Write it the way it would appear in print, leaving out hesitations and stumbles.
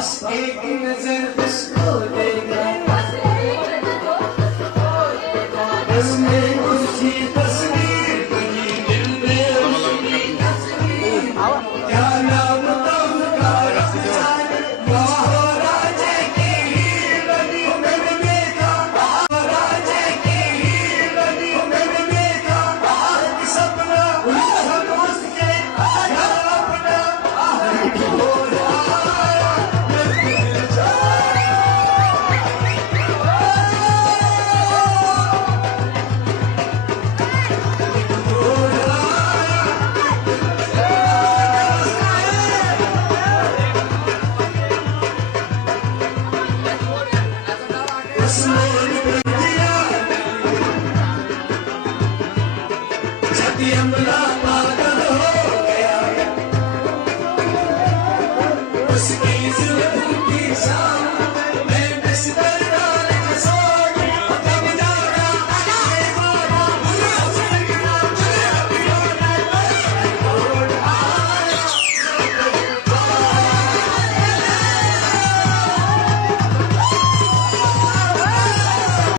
बस एक नजर उसको देखा, उसने उसकी तस्वीर बनी दिल में, उसकी तस्वीर। क्या नाम था उनका महाराजे की हीर बनी, मैंने देखा महाराजे की हीर बनी, मैंने देखा आज सपना हम उसके अपना हो रहा दिल पागल हो गया, उसके